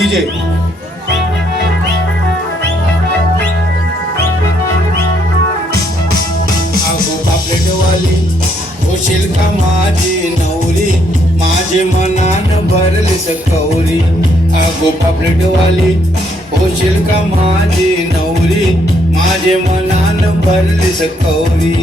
DJ अगो पापलेटवाली होशील का माझी नवरी माझे मनान भरली सकवरी अगो पापलेटवाली होशील का माझी नवरी माझे मनान भरली सकवरी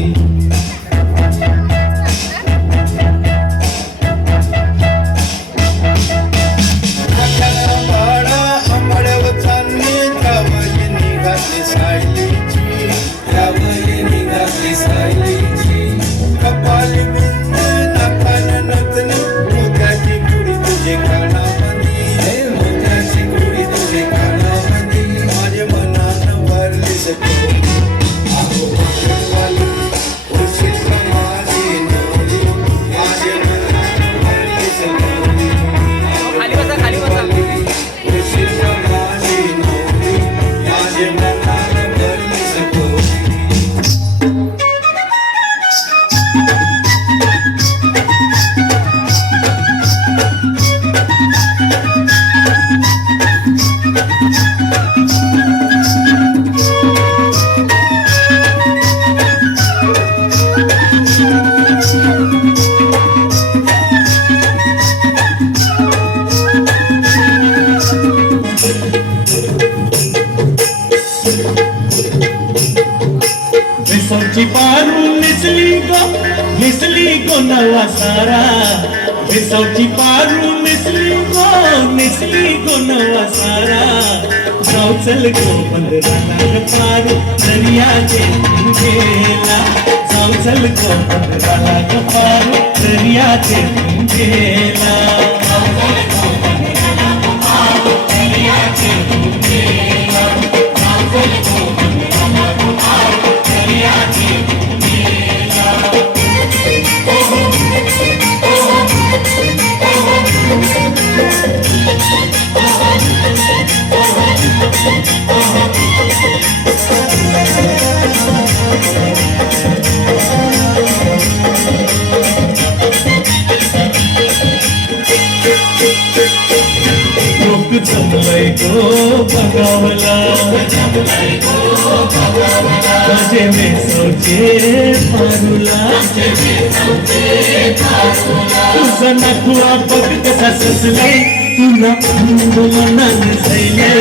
कपाली बिंद नाकान नतन मोत्याची कुडी तुझे कानामंदी मोत्याची कुडी तुझे कानामंदी माझे मनान भरली सकवरी अगो पापलेटवाली होशील का माझी नवरी माझे मनान भरली सकवरी खाली बसा होशील का माझी नवरी माझे मनान भरली सकवरी विसौची पारू निसली गो नवा सारा विसौची पारू निसली गो नवा सारा जाऊ चल गो बंदराला पारू दरियाचे गेला जाऊ चल गो बंदराला पारू दरियाचे गेला जमलय गो बगावला माझे वेसवचे पारुला तुझा नातुआ बघ कसा सजलाय तुला मनाने सैले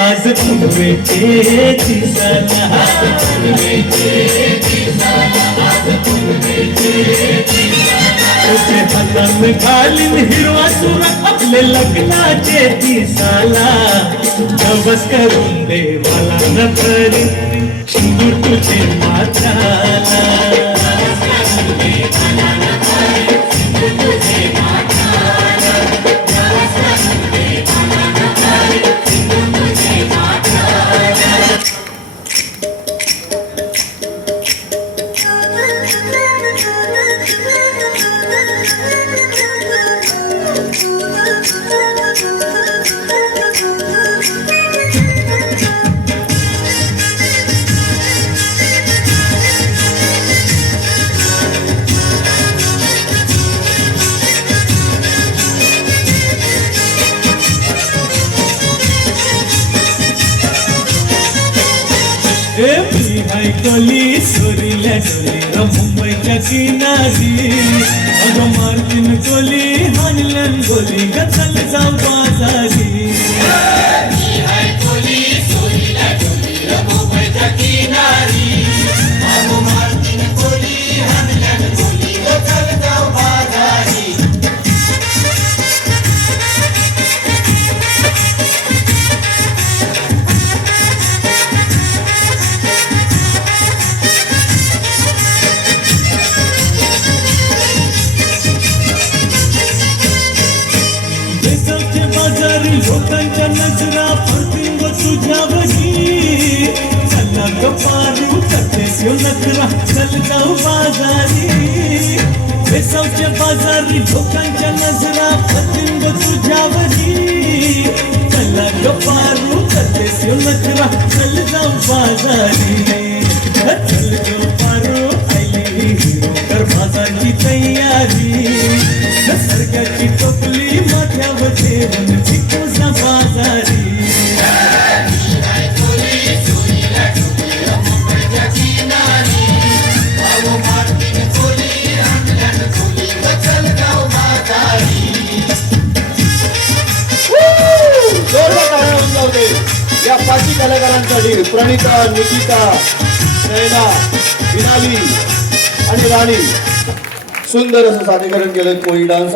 आज पुनवेचे दिसाला तुझे हातान घालीन हिरवा सुरा आपले लग्नाचे दिसाला नवस करून दे मला न तरी सिंदूर तुझे माथ्याला मी ऐकली सोरील्या डोलीला मुंबईच्या किनारी अगं मार्किन गोली हाणल्यान गोली गचल जाऊ बाजारी लोकांच्या नजरा पडतील व तुझ्यावरी चला गपारू करतेस यो नखरा चल जाऊ बाजारी वेसावच्या बाजारी लोकांच्या नजरा पडतील व तुझ्यावरी चला गपारू करतेस यो नखरा चल जाऊ बाजारी चल गपारू आईली हिरो कर बाजारची तयारी सरकारची टोपली माझ्यावर ठेवून चिकूचा बाजार या 5 कलाकारांसाठी प्रणिता, निकिता, नयना, विनाली आणि राणी सुंदर असं सादरीकरण केलं कोळी डान्स.